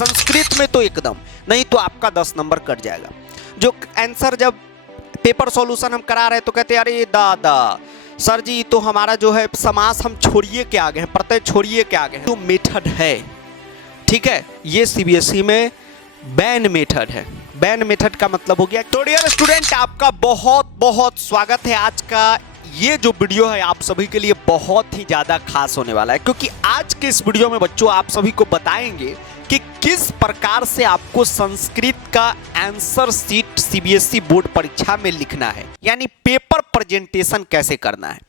संस्कृत में तो एकदम, नहीं तो आपका 10 नंबर कट जाएगा। जो आंसर जब पेपर सॉल्यूशन हम करा रहे हैं तो कहते हैं अरे दादा सर जी तो हमारा जो है समास हम छोड़िए के आगे हैं, प्रत्यय छोड़िए के आगे हैं। तो मेथड है, ठीक है, ये सीबीएसई में बैन मेथड है। बैन मेथड का मतलब हो गया। तो डियर स्टूडेंट, आपका बहुत बहुत स्वागत है। आज का ये जो वीडियो है आप सभी के लिए बहुत ही ज़्यादा खास होने वाला है, क्योंकि आज के इस वीडियो में बच्चों आप सभी को बताएंगे कि किस प्रकार से आपको संस्कृत का आंसर शीट सीबीएसई बोर्ड परीक्षा में लिखना है, यानी पेपर प्रेजेंटेशन कैसे करना है।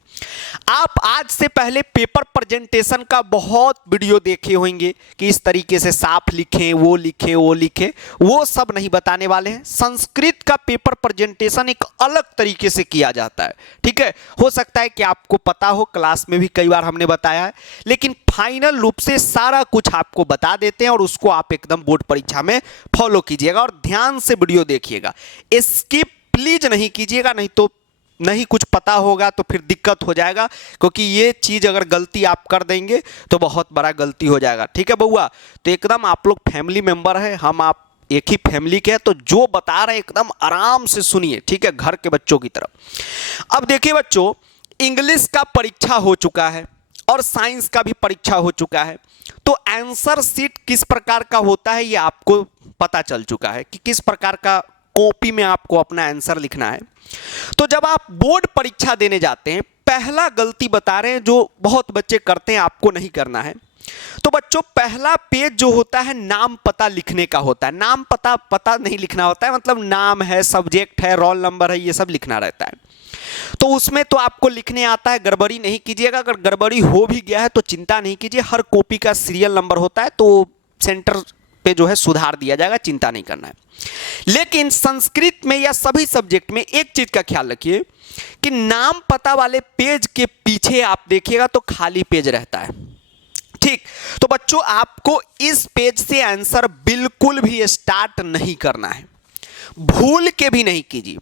आप आज से पहले पेपर प्रेजेंटेशन का बहुत वीडियो देखे होंगे कि इस तरीके से साफ लिखें, वो लिखें, वो लिखें, वो सब नहीं बताने वाले हैं। संस्कृत का पेपर प्रेजेंटेशन एक अलग तरीके से किया जाता है, ठीक है। हो सकता है कि आपको पता हो, क्लास में भी कई बार हमने बताया है, लेकिन फाइनल रूप से सारा कुछ आपको बता देते हैं और उसको आप एकदम बोर्ड परीक्षा में फॉलो कीजिएगा और ध्यान से वीडियो देखिएगा। स्किप प्लीज नहीं कीजिएगा, नहीं तो नहीं कुछ पता होगा तो फिर दिक्कत हो जाएगा, क्योंकि ये चीज़ अगर गलती आप कर देंगे तो बहुत बड़ा गलती हो जाएगा, ठीक है बउआ। तो एकदम आप लोग फैमिली मेंबर है, हम आप एक ही फैमिली के हैं, तो जो बता रहे हैं एकदम आराम से सुनिए, ठीक है, घर के बच्चों की तरफ। अब देखिए बच्चों, इंग्लिश का परीक्षा हो चुका है और साइंस का भी परीक्षा हो चुका है, तो आंसर शीट किस प्रकार का होता है ये आपको पता चल चुका है कि किस प्रकार का कॉपी में आपको अपना आंसर लिखना है। तो जब आप बोर्ड परीक्षा देने जाते हैं, पहला गलती बता रहे हैं जो बहुत बच्चे करते हैं, आपको नहीं करना है। तो बच्चों, पहला पेज जो होता है नाम पता लिखने का होता है। नाम पता नहीं लिखना होता है, मतलब नाम है, सब्जेक्ट है, रोल नंबर है, ये सब लिखना रहता है। तो उसमें तो आपको लिखने आता है, गड़बड़ी नहीं कीजिएगा। अगर गड़बड़ी हो भी गया है तो चिंता नहीं कीजिए, हर कॉपी का सीरियल नंबर होता है, तो सेंटर पे जो है सुधार दिया जाएगा, चिंता नहीं करना है। लेकिन संस्कृत में या सभी सब्जेक्ट में एक चीज का ख्याल रखिए कि नाम पता वाले पेज के पीछे आप देखिएगा तो खाली पेज रहता है, ठीक। तो बच्चों, आपको इस पेज से आंसर बिल्कुल भी स्टार्ट नहीं करना है, भूल के भी नहीं कीजिए।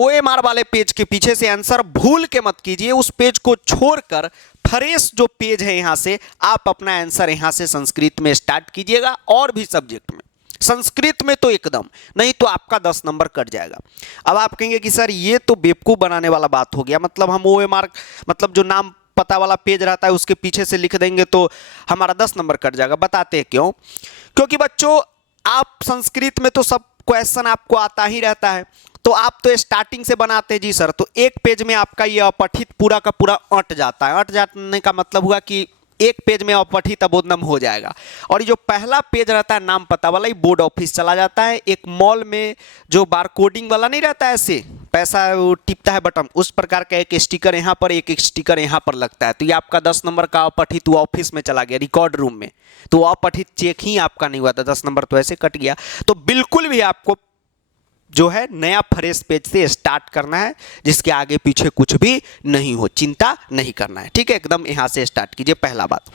ओएमआर वाले पेज के पीछे से आंसर भूल के मत कीजिए। उस पेज को छोड़कर फ्रेश जो पेज है यहां से आप अपना आंसर यहां से संस्कृत में स्टार्ट कीजिएगा, और भी सब्जेक्ट में। संस्कृत में तो एकदम, नहीं तो आपका 10 नंबर कट जाएगा। अब आप कहेंगे कि सर ये तो बेवकूफ़ बनाने वाला बात हो गया, मतलब हम ओएमआर मतलब जो नाम पता वाला पेज रहता है उसके पीछे से लिख देंगे तो हमारा 10 नंबर कट जाएगा। बताते हैं क्यों। क्योंकि बच्चों, आप संस्कृत में तो सब क्वेश्चन आपको आता ही रहता है, तो आप तो स्टार्टिंग से बनाते हैं जी सर, तो एक पेज में आपका ये अपठित पूरा का पूरा अट जाता है। अट जाने का मतलब हुआ कि एक पेज में अपठित अबोधनम हो जाएगा, और ये जो पहला पेज रहता है नाम पता वाला, ये बोर्ड ऑफिस चला जाता है। एक मॉल में जो बारकोडिंग वाला नहीं रहता है, ऐसे पैसा टिपता है बटन, उस प्रकार का एक स्टिकर यहाँ पर, एक स्टिकर यहाँ पर लगता है। तो ये आपका 10 नंबर का अपठित वो ऑफिस में चला गया, रिकॉर्ड रूम में, तो अपठित चेक ही आपका नहीं हुआ था, 10 नंबर तो ऐसे कट गया। तो बिल्कुल भी आपको जो है नया फ्रेश पेज से स्टार्ट करना है, जिसके आगे पीछे कुछ भी नहीं हो, चिंता नहीं करना है, ठीक है। एकदम यहां से स्टार्ट कीजिए, पहला बात।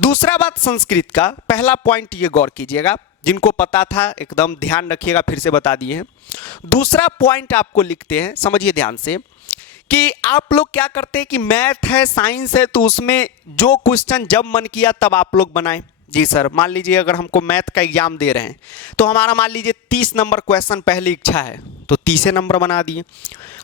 दूसरा बात, संस्कृत का पहला पॉइंट ये गौर कीजिएगा, जिनको पता था एकदम ध्यान रखिएगा, फिर से बता दिए हैं। दूसरा पॉइंट आपको लिखते हैं, समझिए ध्यान से, कि आप लोग क्या करते हैं कि मैथ है, साइंस है, तो उसमें जो क्वेश्चन जब मन किया तब आप लोग बनाएं। जी सर, मान लीजिए अगर हमको मैथ का एग्जाम दे रहे हैं तो हमारा मान लीजिए 30 नंबर क्वेश्चन पहले इच्छा है तो 30 नंबर बना दिए।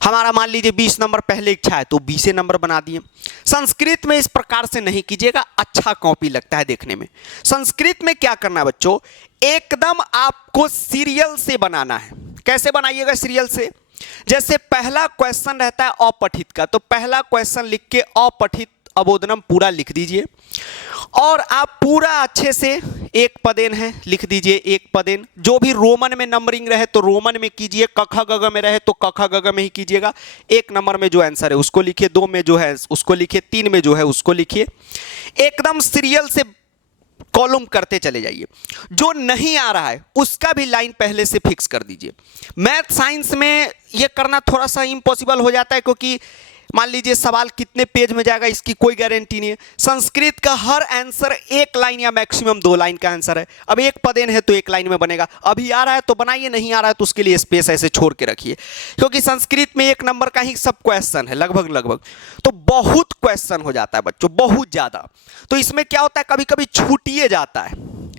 हमारा मान लीजिए 20 नंबर पहले इच्छा है तो 20 नंबर बना दिए। संस्कृत में इस प्रकार से नहीं कीजिएगा, अच्छा कॉपी लगता है देखने में। संस्कृत में क्या करना है बच्चों, एकदम आपको सीरियल से बनाना है। कैसे बनाइएगा सीरियल से? जैसे पहला क्वेश्चन रहता है अपठित का, तो पहला क्वेश्चन लिख के अपठित अबोधनम पूरा लिख दीजिए, और आप पूरा अच्छे से एक पदेन है लिख दीजिए, एक पदेन। जो भी रोमन में नंबरिंग रहे तो रोमन में कीजिए, कख गग में रहे तो कख गग में ही कीजिएगा। 1 नंबर में जो आंसर है उसको लिखिए, 2 में जो है उसको लिखिए, 3 में जो है उसको लिखिए। एकदम सीरियल से कॉलम करते चले जाइए। जो नहीं आ रहा है उसका भी लाइन पहले से फिक्स कर दीजिए। मैथ साइंस में ये करना थोड़ा सा इम्पॉसिबल हो जाता है, क्योंकि मान लीजिए सवाल कितने पेज में जाएगा इसकी कोई गारंटी नहीं है। संस्कृत का हर आंसर 1 लाइन या मैक्सिमम 2 लाइन का आंसर है। अब एक पदेन है तो 1 लाइन में बनेगा। अभी आ रहा है तो बनाइए, नहीं आ रहा है तो उसके लिए स्पेस ऐसे छोड़ के रखिए, क्योंकि संस्कृत में 1 नंबर का ही सब क्वेश्चन है लगभग, तो बहुत क्वेश्चन हो जाता है बच्चों, बहुत ज़्यादा। तो इसमें क्या होता है, कभी कभी छूटिए जाता है,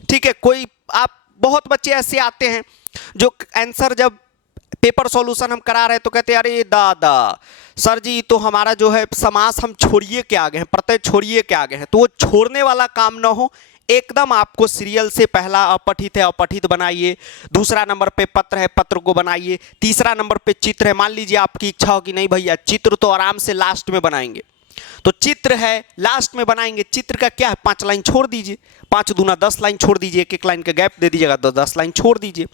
ठीक है, कोई आप बहुत बच्चे ऐसे आते हैं जो आंसर जब पेपर सॉल्यूशन हम करा रहे हैं तो कहते हैं अरे दादा सर जी तो हमारा जो है समास हम छोड़िए के आगे हैं, प्रत्यय छोड़िए के आगे हैं। तो वो छोड़ने वाला काम ना हो, एकदम आपको सीरियल से पहला अपठित है अपठित बनाइए, दूसरा नंबर पे पत्र है पत्र को बनाइए, तीसरा नंबर पे चित्र है। मान लीजिए आपकी इच्छा हो कि नहीं भैया चित्र तो आराम से लास्ट में बनाएंगे, तो चित्र है लास्ट में बनाएंगे। चित्र का क्या है, 5 लाइन छोड़ दीजिए, 5 दूना 10 लाइन छोड़ दीजिए, एक एक लाइन का गैप दे दीजिएगा तो 10 लाइन छोड़ दीजिए।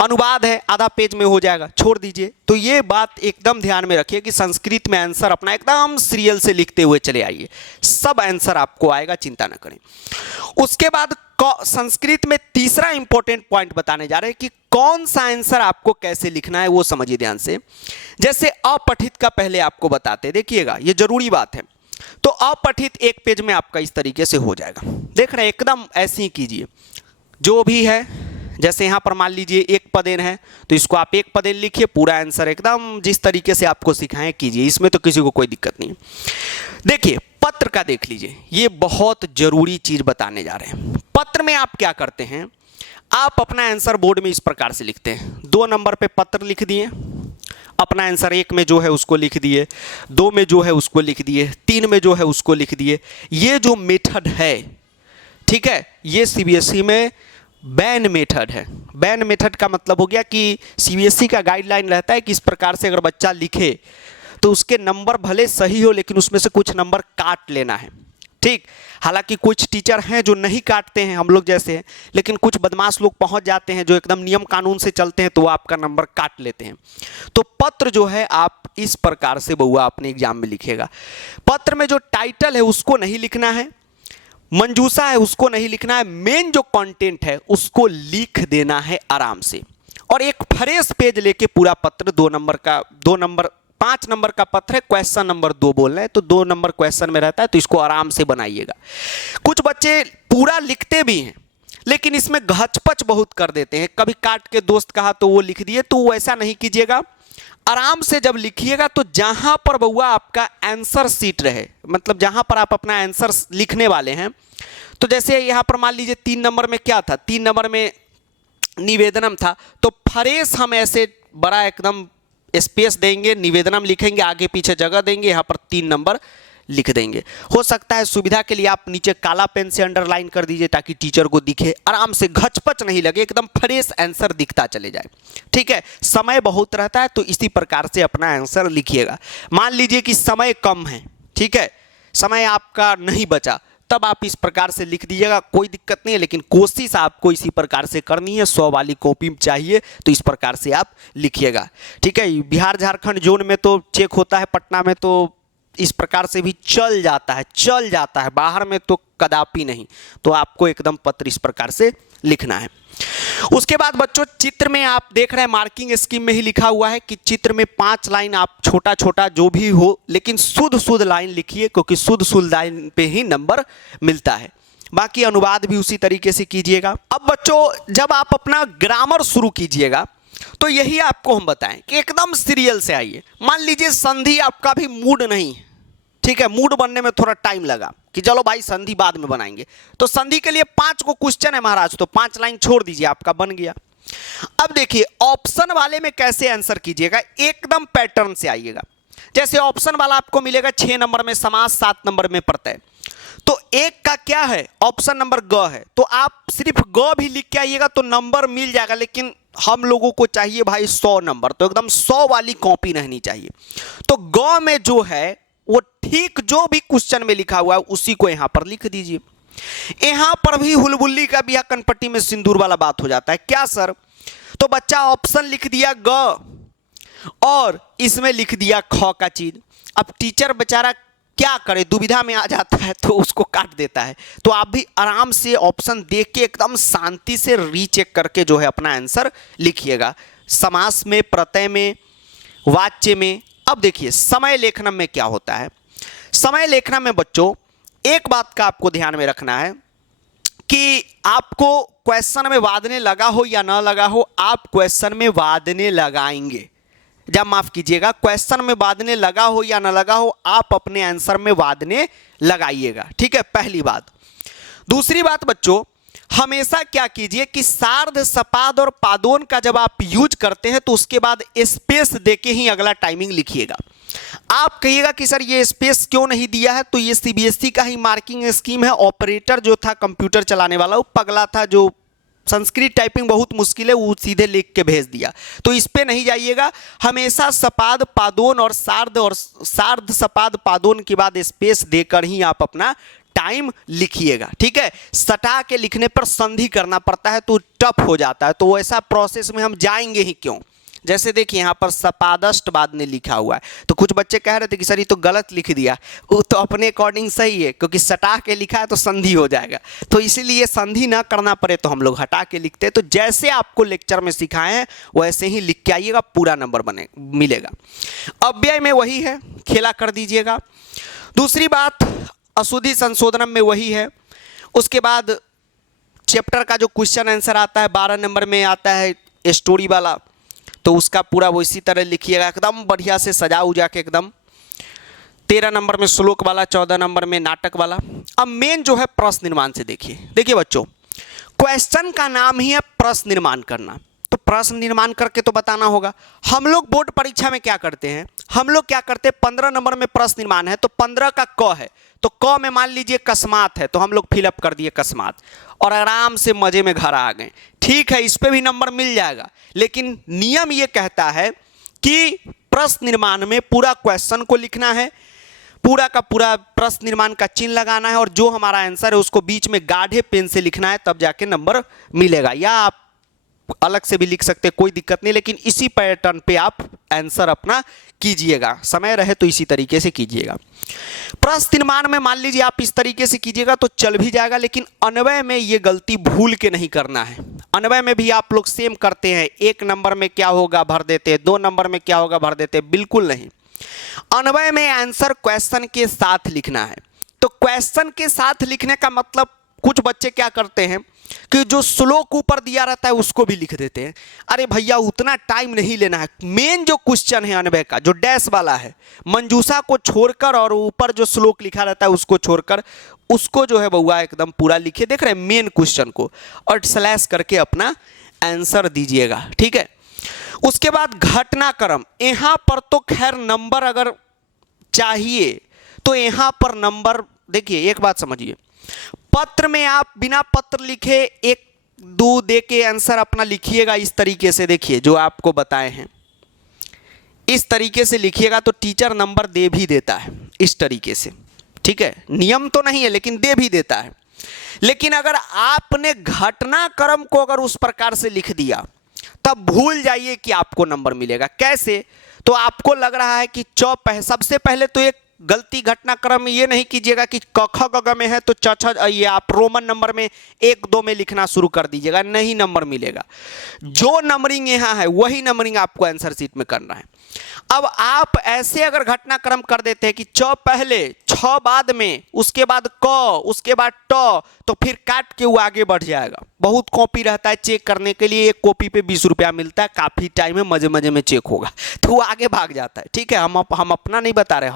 अनुवाद है आधा पेज में हो जाएगा, छोड़ दीजिए। तो ये बात एकदम ध्यान में रखिए कि संस्कृत में आंसर अपना एकदम सीरियल से लिखते हुए चले आइए, सब आंसर आपको आएगा, चिंता न करें। उसके बाद संस्कृत में तीसरा इंपॉर्टेंट पॉइंट बताने जा रहे हैं कि कौन सा आंसर आपको कैसे लिखना है, वो समझिए ध्यान से। जैसे अपठित का पहले आपको बताते, देखिएगा ये जरूरी बात है। तो अपठित एक पेज में आपका इस तरीके से हो जाएगा, देख रहे हैं, एकदम ऐसे ही कीजिए जो भी है। जैसे यहाँ पर मान लीजिए एक पदेन है तो इसको आप एक पदेन लिखिए, पूरा आंसर एकदम जिस तरीके से आपको सिखाएं कीजिए, इसमें तो किसी को कोई दिक्कत नहीं। देखिए पत्र का देख लीजिए, ये बहुत जरूरी चीज बताने जा रहे हैं। पत्र में आप क्या करते हैं, आप अपना आंसर बोर्ड में इस प्रकार से लिखते हैं। 2 नंबर पे पत्र लिख दिए, अपना आंसर 1 में जो है उसको लिख दिए, 2 में जो है उसको लिख दिए, 3 में जो है उसको लिख दिए। ये जो मेथड है, ठीक है, ये सीबीएसई में बैन मेथड है। बैन मेथड का मतलब हो गया कि सीबीएसई का गाइडलाइन रहता है कि इस प्रकार से अगर बच्चा लिखे तो उसके नंबर भले सही हो लेकिन उसमें से कुछ नंबर काट लेना है, ठीक। हालांकि कुछ टीचर हैं जो नहीं काटते हैं, हम लोग जैसे हैं, लेकिन कुछ बदमाश लोग पहुंच जाते हैं जो एकदम नियम कानून से चलते हैं तो वो आपका नंबर काट लेते हैं। तो पत्र जो है आप इस प्रकार से बउआ अपने एग्जाम में लिखिएगा। पत्र में जो टाइटल है उसको नहीं लिखना है, मंजूसा है उसको नहीं लिखना है, मेन जो कंटेंट है उसको लिख देना है आराम से। और एक फ्रेश पेज लेके पूरा पत्र 5 नंबर का पत्र है, क्वेश्चन नंबर 2 बोल रहे हैं तो 2 नंबर क्वेश्चन में रहता है, तो इसको आराम से बनाइएगा। कुछ बच्चे पूरा लिखते भी हैं लेकिन इसमें घचपच बहुत कर देते हैं, कभी काट के दोस्त कहा तो वो लिख दिए, तो वैसा नहीं कीजिएगा। आराम से जब लिखिएगा तो जहां पर बउआ आपका आंसर शीट रहे, मतलब जहां पर आप अपना आंसर लिखने वाले हैं, तो जैसे यहां पर मान लीजिए 3 नंबर में क्या था, 3 नंबर में निवेदनम था, तो फ्रेश हम ऐसे बड़ा एकदम स्पेस देंगे, निवेदनम लिखेंगे, आगे पीछे जगह देंगे, यहाँ पर 3 नंबर लिख देंगे। हो सकता है सुविधा के लिए आप नीचे काला पेन से अंडरलाइन कर दीजिए ताकि टीचर को दिखे, आराम से घचपच नहीं लगे, एकदम फ्रेश आंसर दिखता चले जाए, ठीक है। समय बहुत रहता है तो इसी प्रकार से अपना आंसर लिखिएगा। मान लीजिए कि समय कम है, ठीक है, समय आपका नहीं बचा, तब आप इस प्रकार से लिख दीजिएगा, कोई दिक्कत नहीं है, लेकिन कोशिश आपको इसी प्रकार से करनी है। 100 वाली कॉपी चाहिए तो इस प्रकार से आप लिखिएगा, ठीक है। बिहार झारखंड जोन में तो चेक होता है, पटना में तो इस प्रकार से भी चल जाता है, बाहर में तो कदापि नहीं। तो आपको एकदम पत्र इस प्रकार से लिखना है। उसके बाद बच्चों चित्र में आप देख रहे हैं मार्किंग स्कीम में ही लिखा हुआ है कि चित्र में 5 लाइन आप छोटा छोटा जो भी हो लेकिन शुद्ध लाइन लिखिए, क्योंकि शुद्ध लाइन पे ही नंबर मिलता है। बाकी अनुवाद भी उसी तरीके से कीजिएगा। अब बच्चों जब आप अपना ग्रामर शुरू कीजिएगा तो यही आपको हम बताएं कि एकदम सीरियल से आइए। मान लीजिए संधि आपका भी मूड नहीं, ठीक है, मूड बनने में थोड़ा टाइम लगा कि चलो भाई संधि बाद में बनाएंगे, तो संधि के लिए 5 को क्वेश्चन है महाराज, तो 5 लाइन छोड़ दीजिए, आपका बन गया। अब देखिए ऑप्शन वाले में कैसे आंसर कीजिएगा, एकदम पैटर्न से आइएगा। जैसे ऑप्शन वाला आपको मिलेगा 6 नंबर में समास, 7 नंबर में प्रत्यय, तो एक का क्या है, ऑप्शन नंबर ग है, तो आप सिर्फ ग भी लिख के आइएगा तो नंबर मिल जाएगा। लेकिन हम लोगों को चाहिए भाई 100 नंबर, तो एकदम 100 वाली कॉपी रहनी चाहिए। तो ग में जो है वो ठीक जो भी क्वेश्चन में लिखा हुआ है उसी को यहां पर लिख दीजिए। यहां पर भी हुलबुल्ली का बिया कनपट्टी में सिंदूर वाला बात हो जाता है। क्या सर, तो बच्चा ऑप्शन लिख दिया ग और इसमें लिख दिया ख का चीज। अब टीचर बेचारा क्या करे, दुविधा में आ जाता है तो उसको काट देता है। तो आप भी आराम से ऑप्शन देख के एकदम शांति से रीचेक करके जो है अपना आंसर लिखिएगा, समास में, प्रत्यय में, वाच्य में। अब देखिए समय लेखनम में क्या होता है। समय लेखनम में बच्चों एक बात का आपको ध्यान में रखना है कि आपको क्वेश्चन में वादने लगा हो या ना लगा हो, आप क्वेश्चन में वादने लगाएंगे। जब माफ कीजिएगा, क्वेश्चन में वादने लगा हो या ना लगा हो, आप अपने आंसर में वादने लगाइएगा, ठीक है, पहली बात। दूसरी बात बच्चों, हमेशा क्या कीजिए कि सार्ध सपाद और पादोन का जब आप यूज करते हैं तो उसके बाद स्पेस देके ही अगला टाइमिंग लिखिएगा। आप कहिएगा कि सर ये स्पेस क्यों नहीं दिया है, तो ये सीबीएसई का ही मार्किंग स्कीम है। ऑपरेटर जो था कंप्यूटर चलाने वाला वो पगला था, जो संस्कृत टाइपिंग बहुत मुश्किल है, वो सीधे लिख के भेज दिया। तो इस पे नहीं जाइएगा, हमेशा सपाद पादोन और सार्ध सपाद पादोन के बाद स्पेस देकर ही आप अपना टाइम लिखिएगा। ठीक है, सटा के लिखने पर संधि करना पड़ता है तो टफ हो जाता है, तो वैसा प्रोसेस में हम जाएंगे ही क्यों। जैसे देखिए यहाँ पर सपादष्ट बाद में लिखा हुआ है, तो कुछ बच्चे कह रहे थे कि सर ये तो गलत लिख दिया। वो तो अपने अकॉर्डिंग सही है, क्योंकि सटा के लिखा है तो संधि हो जाएगा, तो इसीलिए संधि ना करना पड़े तो हम लोग हटा के लिखते हैं। तो जैसे आपको लेक्चर में सिखाए हैं वैसे ही लिख के आइएगा, पूरा नंबर मिलेगा। अव्यय में वही है, खेला कर दीजिएगा। दूसरी बात, अशुद्धि संशोधन में वही है। उसके बाद चैप्टर का जो क्वेश्चन आंसर आता है 12 नंबर में आता है स्टोरी वाला, तो उसका पूरा वो इसी तरह लिखिएगा, एकदम बढ़िया से सजा उजा के एकदम। 13 नंबर में श्लोक वाला, 14 नंबर में नाटक वाला। अब मेन जो है प्रश्न निर्माण से देखिए बच्चों, क्वेश्चन का नाम ही है प्रश्न निर्माण करना, तो प्रश्न निर्माण करके तो बताना होगा। हम लोग बोर्ड परीक्षा में क्या करते हैं, हम लोग क्या करते हैं, 15 नंबर में प्रश्न निर्माण है तो 15 का क है, तो क में मान लीजिए कस्मात है, तो हम लोग फिलअप कर दिए कस्मात और आराम से मजे में घर आ गए। ठीक है, इस पे भी नंबर मिल जाएगा, लेकिन नियम ये कहता है कि प्रश्न निर्माण में पूरा क्वेश्चन को लिखना है, पूरा का पूरा प्रश्न निर्माण का चिन्ह लगाना है, और जो हमारा आंसर है उसको बीच में गाढ़े पेन से लिखना है, तब जाके नंबर मिलेगा। या आप अलग से भी लिख सकते हैं, कोई दिक्कत नहीं, लेकिन इसी पैटर्न पे आप आंसर अपना कीजिएगा, समय रहे तो इसी तरीके से कीजिएगा। प्रश्न निर्माण में मान लीजिए आप इस तरीके से कीजिएगा तो चल भी जाएगा, लेकिन अन्वय में ये गलती भूल के नहीं करना है। अन्वय में भी आप लोग सेम करते हैं, 1 नंबर में क्या होगा भर देते हैं, 2 नंबर में क्या होगा भर देते हैं, बिल्कुल नहीं। अन्वय में आंसर क्वेश्चन के साथ लिखना है। तो क्वेश्चन के साथ लिखने का मतलब, कुछ बच्चे क्या करते हैं कि जो श्लोक ऊपर दिया रहता है उसको भी लिख देते हैं। अरे भैया उतना टाइम नहीं लेना है, मेन जो क्वेश्चन है अन्वय का जो डैश वाला है, मंजूषा को छोड़कर और ऊपर जो श्लोक लिखा रहता है उसको छोड़कर, उसको जो है बउआ एकदम पूरा लिखे, देख रहे हैं मेन क्वेश्चन को, और स्लैश करके अपना आंसर दीजिएगा। ठीक है, उसके बाद घटनाक्रम, यहाँ पर तो खैर नंबर अगर चाहिए तो यहाँ पर नंबर, देखिए एक बात समझिए, पत्र में आप बिना पत्र लिखे 1 2 दे के आंसर अपना लिखिएगा इस तरीके से। देखिए जो आपको बताए हैं इस तरीके से लिखिएगा तो टीचर नंबर दे भी देता है इस तरीके से। ठीक है, नियम तो नहीं है लेकिन दे भी देता है। लेकिन अगर आपने घटनाक्रम को अगर उस प्रकार से लिख दिया तब भूल जाइए कि आपको नंबर मिलेगा। कैसे, तो आपको लग रहा है कि सबसे पहले तो एक गलती घटनाक्रम में ये नहीं कीजिएगा कि क ख ग घ में है तो च छ, ये आप रोमन नंबर में 1 2 में लिखना शुरू कर दीजिएगा, नहीं नंबर मिलेगा। जो नंबरिंग यहाँ है वही नंबरिंग आपको आंसर शीट में करना है। अब आप ऐसे अगर घटनाक्रम कर देते हैं कि च पहले, छ बाद में, उसके बाद क, उसके बाद ट, तो फिर काट के वो आगे बढ़ जाएगा। बहुत कॉपी रहता है चेक करने के लिए, एक कॉपी पे 20 रुपया मिलता है, काफ़ी टाइम है, मजे मजे में चेक होगा, तो वो आगे भाग जाता है। ठीक है, हम अपना नहीं बता रहे,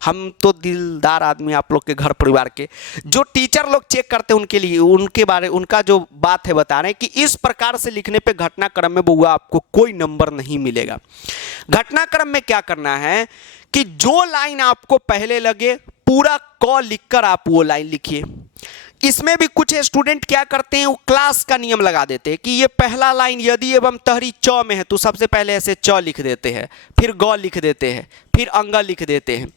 हम तो दिलदार आदमी आप लोग के घर परिवार के, जो टीचर लोग चेक करते हैं उनके लिए, उनका जो बात है बता रहे हैं कि इस प्रकार से लिखने पे घटनाक्रम में बुआ आपको कोई नंबर नहीं मिलेगा। घटनाक्रम में क्या करना है कि जो लाइन आपको पहले लगे पूरा क लिखकर आप वो लाइन लिखिए। इसमें भी कुछ स्टूडेंट क्या करते हैं, वो क्लास का नियम लगा देते हैं कि ये पहला लाइन यदि एवं तहरी च में है तो सबसे पहले ऐसे च लिख देते हैं, फिर ग लिख देते हैं, फिर अंग लिख देते हैं।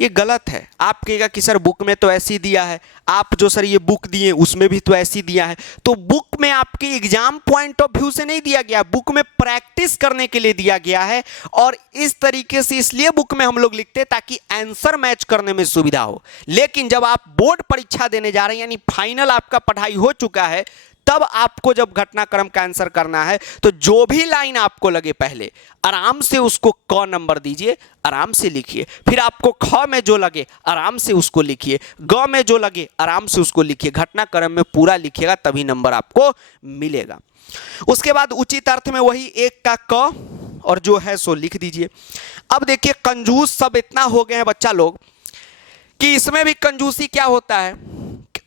ये गलत है। आप कहेगा कि सर बुक में तो ऐसी दिया है, आप जो सर ये बुक दिए उसमें भी तो ऐसी दिया है, तो बुक में आपके एग्जाम पॉइंट ऑफ व्यू से नहीं दिया गया, बुक में प्रैक्टिस करने के लिए दिया गया है। और इस तरीके से इसलिए बुक में हम लोग लिखते हैं ताकि आंसर मैच करने में सुविधा हो। लेकिन जब आप बोर्ड परीक्षा देने जा रहे हैं, यानी फाइनल आपका पढ़ाई हो चुका है, तब आपको जब घटनाक्रम का आंसर करना है तो जो भी लाइन आपको लगे पहले आराम से उसको क नंबर दीजिए, आराम से लिखिए। फिर आपको ख में जो लगे आराम से उसको लिखिए, ग में जो लगे आराम से उसको लिखिए। घटनाक्रम में पूरा लिखिएगा तभी नंबर आपको मिलेगा। उसके बाद उचित अर्थ में वही 1 का क और जो है सो लिख दीजिए। अब देखिए कंजूस सब इतना हो गए हैं बच्चा लोग कि इसमें भी कंजूसी क्या होता है,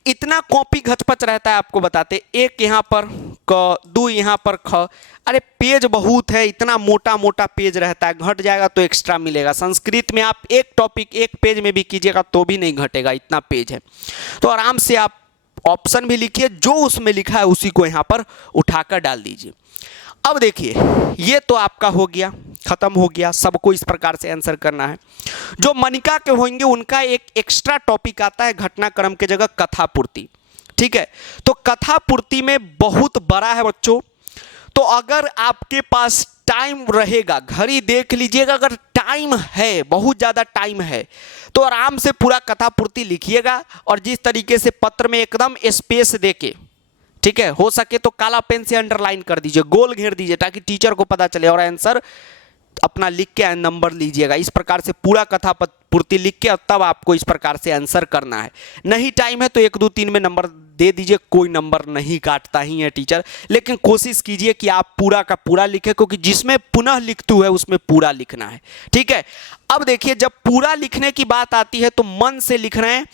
इतना कॉपी घचपच रहता है, आपको बताते, एक यहाँ पर क, दो यहाँ पर ख, अरे पेज बहुत है, इतना मोटा मोटा पेज रहता है, घट जाएगा तो एक्स्ट्रा मिलेगा। संस्कृत में आप एक टॉपिक एक पेज में भी कीजिएगा तो भी नहीं घटेगा, इतना पेज है। तो आराम से आप ऑप्शन भी लिखिए, जो उसमें लिखा है उसी को यहाँ पर उठाकर डाल दीजिए। अब देखिए, ये तो आपका हो गया, खत्म हो गया, सबको इस प्रकार से आंसर करना है। जो मनिका के होंगे उनका एक एक्स्ट्रा टॉपिक आता है घटनाक्रम के जगह कथा पूर्ति, ठीक है। तो कथा पूर्ति में बहुत बड़ा है बच्चों, तो अगर आपके पास टाइम रहेगा, घड़ी देख लीजिएगा, अगर टाइम है, बहुत ज़्यादा टाइम है, तो आराम से पूरा कथा पूर्ति लिखिएगा। और जिस तरीके से पत्र में एकदम स्पेस देके, ठीक है, हो सके तो काला पेन से अंडरलाइन कर दीजिए, गोल घेर दीजिए, ताकि टीचर को पता चले, और आंसर अपना लिख के नंबर लीजिएगा। इस प्रकार से पूरा कथा पूर्ति लिख के तब आपको इस प्रकार से आंसर करना है। नहीं टाइम है तो 1 2 3 में नंबर दे दीजिए, कोई नंबर नहीं काटता ही है टीचर, लेकिन कोशिश कीजिए कि आप पूरा का पूरा लिखें, क्योंकि जिसमें पुनः लिखतु है उसमें पूरा लिखना है, ठीक है। अब देखिए, जब पूरा लिखने की बात आती है तो मन से लिख रहे हैं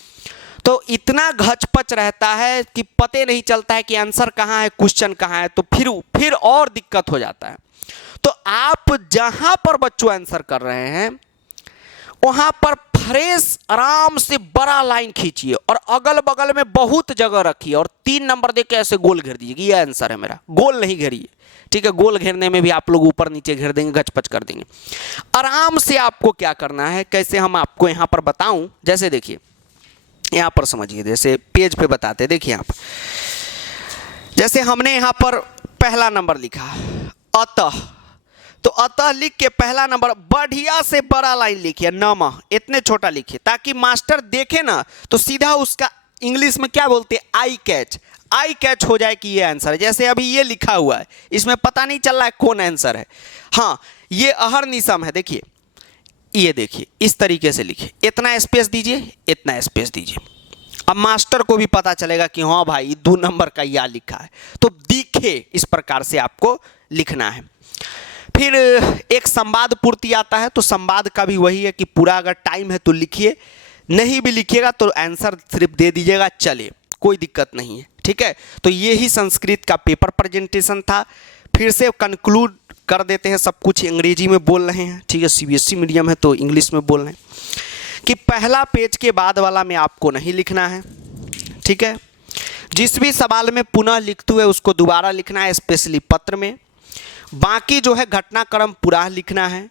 तो इतना घचपच रहता है कि पते नहीं चलता है कि आंसर कहाँ है, क्वेश्चन कहाँ है, तो फिर और दिक्कत हो जाता है। तो आप जहां पर बच्चों आंसर कर रहे हैं वहां पर फ्रेश आराम से बड़ा लाइन खींचिए और अगल बगल में बहुत जगह रखिए और 3 नंबर देके ऐसे गोल घेर दीजिए कि ये आंसर है मेरा। गोल नहीं घेरिए, ठीक है, गोल घेरने में भी आप लोग ऊपर नीचे घेर देंगे, घचपच कर देंगे। आराम से आपको क्या करना है, कैसे हम आपको यहां पर बताऊं, जैसे देखिए यहां पर समझिए, जैसे पेज पे बताते, देखिए आप, जैसे हमने यहां पर पहला नंबर लिखा अतः, तो अतः लिख के पहला नंबर बढ़िया से बड़ा लाइन लिखिए, नमः इतने छोटा लिखिए, ताकि मास्टर देखे ना तो सीधा उसका इंग्लिश में क्या बोलते हैं, आई कैच हो जाए कि ये आंसर है। जैसे अभी ये लिखा हुआ है, इसमें पता नहीं चल रहा है कौन आंसर है। हाँ, ये अहर्निशम है, देखिए, ये देखिए इस तरीके से लिखिए, इतना स्पेस दीजिए, इतना स्पेस दीजिए। अब मास्टर को भी पता चलेगा कि हाँ भाई 2 नंबर का या लिखा है, तो दिखे इस प्रकार से आपको लिखना है। फिर एक संवाद पूर्ति आता है, तो संवाद का भी वही है कि पूरा अगर टाइम है तो लिखिए, नहीं भी लिखिएगा तो आंसर सिर्फ दे दीजिएगा, चले, कोई दिक्कत नहीं है, ठीक है। तो ये ही संस्कृत का पेपर प्रेजेंटेशन था। फिर से कंक्लूड कर देते हैं, सब कुछ अंग्रेजी में बोल रहे हैं, ठीक है, सीबीएसई मीडियम है तो इंग्लिश में बोल रहे हैं कि पहला पेज के बाद वाला में आपको नहीं लिखना है, ठीक है। जिस भी सवाल में पुनः लिखतु है उसको दोबारा लिखना है, स्पेशली पत्र में। बाकी जो है घटनाक्रम पूरा लिखना है।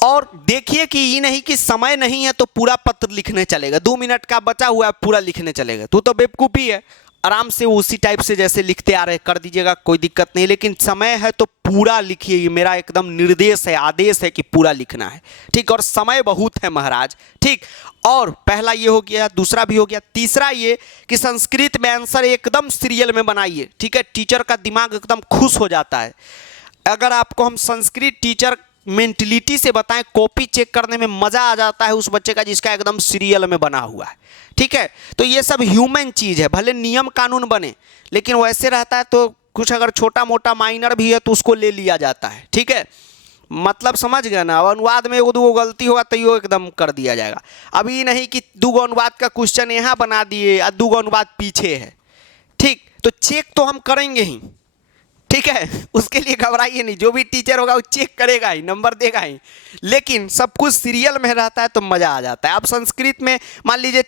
और देखिए कि ये नहीं कि समय नहीं है तो पूरा पत्र लिखने चलेगा, 2 मिनट का बचा हुआ है पूरा लिखने चलेगा, तो बेवकूफ़ी है। आराम से उसी टाइप से जैसे लिखते आ रहे कर दीजिएगा, कोई दिक्कत नहीं, लेकिन समय है तो पूरा लिखिए, ये मेरा एकदम निर्देश है, आदेश है कि पूरा लिखना है, ठीक। और समय बहुत है महाराज, ठीक। और पहला ये हो गया, दूसरा भी हो गया, तीसरा ये कि संस्कृत में आंसर एकदम सीरियल में बनाइए, ठीक है। टीचर का दिमाग एकदम खुश हो जाता है अगर आपको हम संस्कृत टीचर मेंटलिटी से बताएं, कॉपी चेक करने में मज़ा आ जाता है उस बच्चे का जिसका एकदम सीरियल में बना हुआ है, ठीक है। तो ये सब ह्यूमन चीज़ है, भले नियम कानून बने लेकिन वैसे रहता है, तो कुछ अगर छोटा मोटा माइनर भी है तो उसको ले लिया जाता है, ठीक है। मतलब समझ गए ना। अनुवाद में 1-2 गलती होगा तो ये एकदम कर दिया जाएगा। अभी नहीं कि 2 अनुवाद का क्वेश्चन यहाँ बना दिए और 2 अनुवाद पीछे है, ठीक। तो चेक तो हम करेंगे ही, ठीक है, उसके लिए घबराइए नहीं, जो भी टीचर होगा वो चेक करेगा ही, नंबर देगा ही, लेकिन सब कुछ सीरियल में रहता है तो मज़ा आ जाता है। अब संस्कृत में मान लीजिए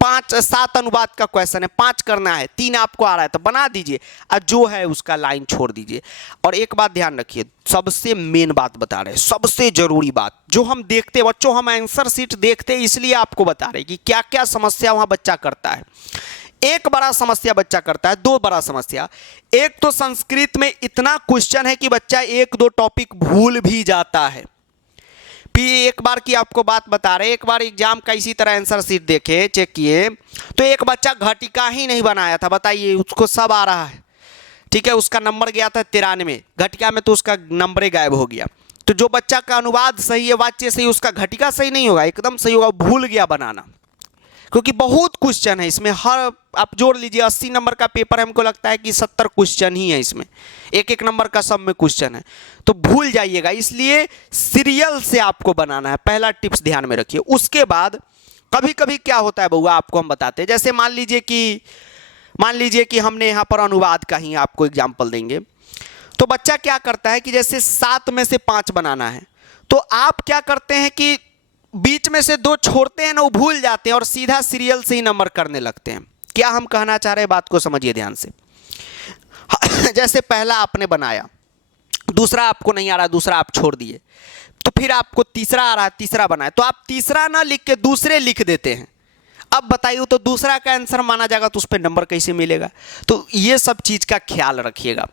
5-7 अनुवाद का क्वेश्चन है, 5 करना है, 3 आपको आ रहा है तो बना दीजिए और जो है उसका लाइन छोड़ दीजिए। और एक बात ध्यान रखिए, सबसे मेन बात बता रहे हैं, सबसे ज़रूरी बात जो हम देखते हैं बच्चों, हम आंसर शीट देखते हैं इसलिए आपको बता रहे हैं कि क्या क्या समस्या वहाँ बच्चा करता है। एक बड़ा समस्या बच्चा करता है, 2 बड़ा समस्या। एक तो संस्कृत में इतना क्वेश्चन है कि बच्चा 1-2 टॉपिक भूल भी जाता है। फिर एक बार की आपको बात बता रहे, एक बार एग्जाम का इसी तरह आंसर शीट देखे, चेक किए, तो एक बच्चा घटिका ही नहीं बनाया था, बताइए, उसको सब आ रहा है, ठीक है, उसका नंबर गया था 93, घटिका में तो उसका नंबर गायब हो गया। तो जो बच्चा का अनुवाद सही है, वाच्य सही, उसका घटिका सही नहीं होगा, एकदम सही होगा, भूल गया बनाना, क्योंकि बहुत क्वेश्चन है इसमें। हर आप जोड़ लीजिए 80 नंबर का पेपर है, हमको लगता है कि 70 क्वेश्चन ही है इसमें, 1-1 नंबर का सब में क्वेश्चन है, तो भूल जाइएगा। इसलिए सीरियल से आपको बनाना है, पहला टिप्स ध्यान में रखिए। उसके बाद कभी कभी क्या होता है बउआ, आपको हम बताते हैं। जैसे मान लीजिए कि हमने यहाँ पर अनुवाद का ही आपको एग्जाम्पल देंगे। तो बच्चा क्या करता है कि जैसे 7 में से 5 बनाना है, तो आप क्या करते हैं कि बीच में से 2 छोड़ते हैं ना, वो भूल जाते हैं और सीधा सीरियल से ही नंबर करने लगते हैं। क्या हम कहना चाह रहे हैं, बात को समझिए ध्यान से। जैसे पहला आपने बनाया, दूसरा आपको नहीं आ रहा, दूसरा आप छोड़ दिए, तो फिर आपको तीसरा आ रहा है, तीसरा बनाए, तो आप तीसरा ना लिख के दूसरे लिख देते हैं। अब बताइए, तो दूसरा का आंसर माना जाएगा तो उस पर नंबर कैसे मिलेगा? तो ये सब चीज का ख्याल रखिएगा।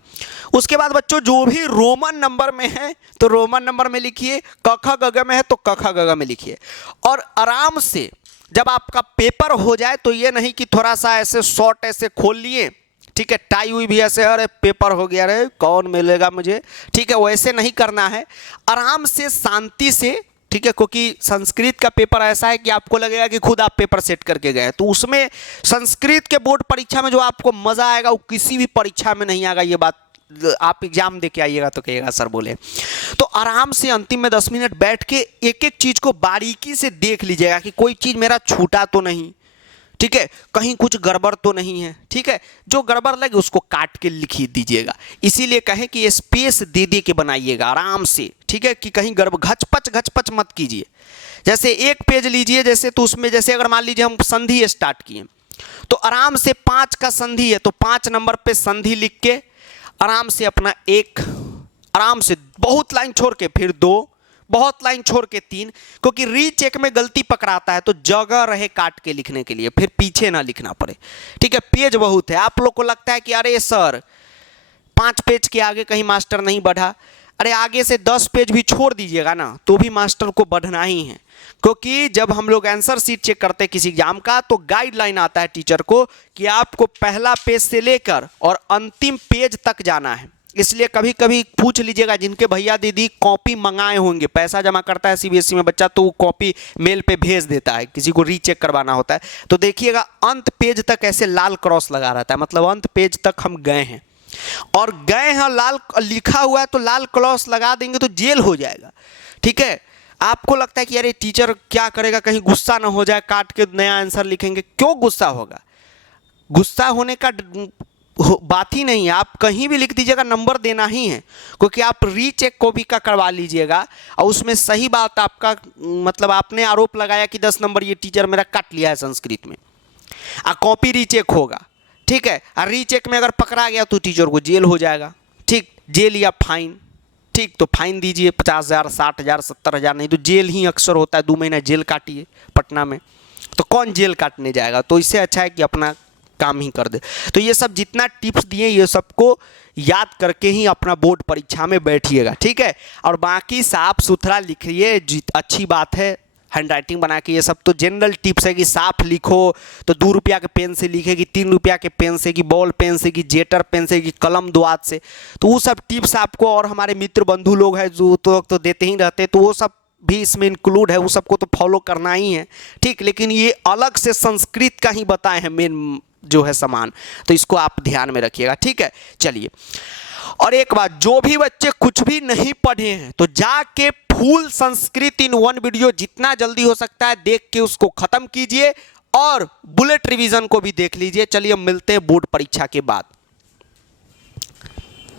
उसके बाद बच्चों, जो भी रोमन नंबर में है तो रोमन नंबर में लिखिए, क ख ग घ में है तो क ख ग घ में लिखिए। और आराम से जब आपका पेपर हो जाए तो ये नहीं कि थोड़ा सा ऐसे शॉर्ट ऐसे खोल लिए, ठीक है, टाई हुई भी ऐसे, अरे पेपर हो गया, अरे कौन मिलेगा मुझे, ठीक है, वैसे नहीं करना है। आराम से शांति से, ठीक है, क्योंकि संस्कृत का पेपर ऐसा है कि आपको लगेगा कि खुद आप पेपर सेट करके गए, तो उसमें संस्कृत के बोर्ड परीक्षा में जो आपको मजा आएगा वो किसी भी परीक्षा में नहीं आएगा। ये बात आप एग्जाम दे के आइएगा तो कहिएगा सर बोले। तो आराम से अंतिम में 10 मिनट बैठ के एक एक चीज को बारीकी से देख लीजिएगा कि कोई चीज मेरा छूटा तो नहीं, ठीक है, कहीं कुछ गड़बड़ तो नहीं है, ठीक है, जो गड़बड़ लगे उसको काट के लिख ही दीजिएगा। इसीलिए कहें कि स्पेस दे दे के बनाइएगा आराम से, ठीक है, कि कहीं गड़बड़ घचपच मत कीजिए। जैसे एक पेज लीजिए, जैसे तो उसमें जैसे अगर मान लीजिए हम संधि स्टार्ट किए, तो आराम से 5 का संधि है तो 5 नंबर पे संधि लिख के आराम से अपना 1, आराम से बहुत लाइन छोड़ के फिर 2, बहुत लाइन छोड़ के 3, क्योंकि रीचेक में गलती पकड़ाता है तो जगह रहे काट के लिखने के लिए, फिर पीछे ना लिखना पड़े, ठीक है। पेज बहुत है, आप लोग को लगता है कि अरे सर 5 पेज के आगे कहीं मास्टर नहीं बढ़ा, अरे आगे से 10 पेज भी छोड़ दीजिएगा ना तो भी मास्टर को बढ़ना ही है। क्योंकि जब हम लोग आंसर शीट चेक करते हैं किसी एग्जाम का तो गाइडलाइन आता है टीचर को कि आपको पहला पेज से लेकर और अंतिम पेज तक जाना है। इसलिए कभी कभी पूछ लीजिएगा, जिनके भैया दीदी कॉपी मंगाए होंगे, पैसा जमा करता है सीबीएसई में बच्चा तो वो कॉपी मेल पे भेज देता है, किसी को रीचेक करवाना होता है, तो देखिएगा अंत पेज तक ऐसे लाल क्रॉस लगा रहता है, मतलब अंत पेज तक हम गए हैं, और गए हैं लाल लिखा हुआ है तो लाल क्रॉस लगा देंगे तो जेल हो जाएगा, ठीक है। आपको लगता है कि अरे टीचर क्या करेगा, कहीं गुस्सा ना हो जाए, काट के नया आंसर लिखेंगे, क्यों गुस्सा होगा? गुस्सा होने का बात ही नहीं है, आप कहीं भी लिख दीजिएगा, नंबर देना ही है, क्योंकि आप रीचेक कॉपी का करवा लीजिएगा और उसमें सही बात आपका, मतलब आपने आरोप लगाया कि 10 नंबर ये टीचर मेरा काट लिया है संस्कृत में, कॉपी रीचेक होगा, ठीक है, और रीचेक में अगर पकड़ा गया तो टीचर को जेल हो जाएगा, ठीक, जेल या फाइन, ठीक, तो फाइन दीजिए 50,000, 60,000, 70,000, नहीं तो जेल ही अक्सर होता है, 2 महीना जेल काटिए पटना में, तो कौन जेल काटने जाएगा? तो इससे अच्छा है कि अपना काम ही कर दे। तो ये सब जितना टिप्स दिए ये सबको याद करके ही अपना बोर्ड परीक्षा में बैठिएगा, ठीक है। और बाकी साफ सुथरा लिखिए, अच्छी बात है हैंड राइटिंग बना के, ये सब तो जनरल टिप्स है कि साफ लिखो तो 2 रुपया के पेन से लिखे कि 3 रुपया के पेन से कि बॉल पेन से कि जेटर पेन से कि कलम द्वात से, तो वो सब टिप्स आपको और हमारे मित्र बंधु लोग हैं जो तो देते ही रहते, तो वो सब भी इसमें इंक्लूड है, वो सबको तो फॉलो करना ही है, ठीक। लेकिन ये अलग से संस्कृत का ही बताए हैं मेन जो है सामान, तो इसको आप ध्यान में रखिएगा, ठीक है। चलिए, और एक बात, जो भी बच्चे कुछ भी नहीं पढ़े हैं तो जाके फुल संस्कृत इन 1 वीडियो जितना जल्दी हो सकता है देख के उसको खत्म कीजिए और बुलेट रिवीजन को भी देख लीजिए। चलिए मिलते हैं बोर्ड परीक्षा के बाद।